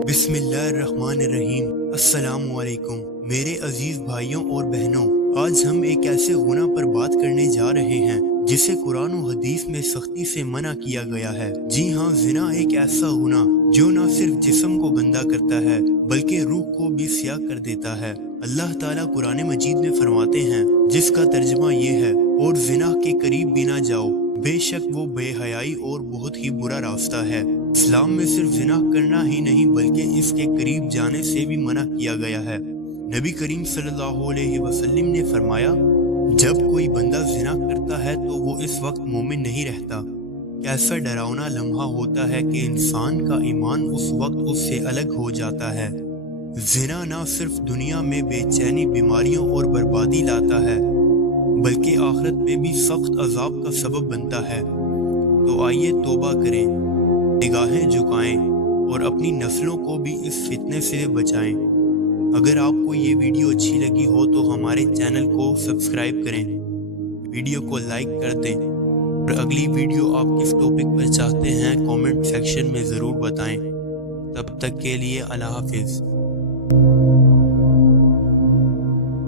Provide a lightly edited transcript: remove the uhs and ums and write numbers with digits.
बिस्मिल्लाहिर्रहमानिर्रहीम। अस्सलाम वालेकुम मेरे अजीज भाइयों और बहनों, आज हम एक ऐसे गुनाह पर बात करने जा रहे हैं जिसे कुरान और हदीस में सख्ती से मना किया गया है। जी हाँ, जिना एक ऐसा गुनाह जो न सिर्फ जिस्म को गंदा करता है बल्कि रूह को भी सियाह कर देता है। अल्लाह ताला कुरान मजीद में फरमाते हैं, जिसका तर्जुमा ये है, और जिना के करीब भी ना जाओ, बेशक वो बेहयाई और बहुत ही बुरा रास्ता है। इस्लाम में सिर्फ जिना करना ही नहीं बल्कि इसके करीब जाने से भी मना किया गया है। नबी करीम सल्लल्लाहु अलैहि वसल्लम ने फरमाया, जब कोई बंदा जिना करता है तो वो इस वक्त मोमिन नहीं रहता। कैसा डरावना लम्हा होता है कि इंसान का ईमान उस वक्त उससे अलग हो जाता है। जिना ना सिर्फ दुनिया में बेचैनी, बीमारियों और बर्बादी लाता है बल्कि आखिरत में भी सख्त अजाब का सबब बनता है। तो आइए तौबा करें, निगाहें झुकाएं और अपनी नस्लों को भी इस फितने से बचाएं। अगर आपको ये वीडियो अच्छी लगी हो तो हमारे चैनल को सब्सक्राइब करें, वीडियो को लाइक कर दें और अगली वीडियो आप किस टॉपिक पर चाहते हैं कमेंट सेक्शन में ज़रूर बताएं। तब तक के लिए अल्लाह हाफिज़।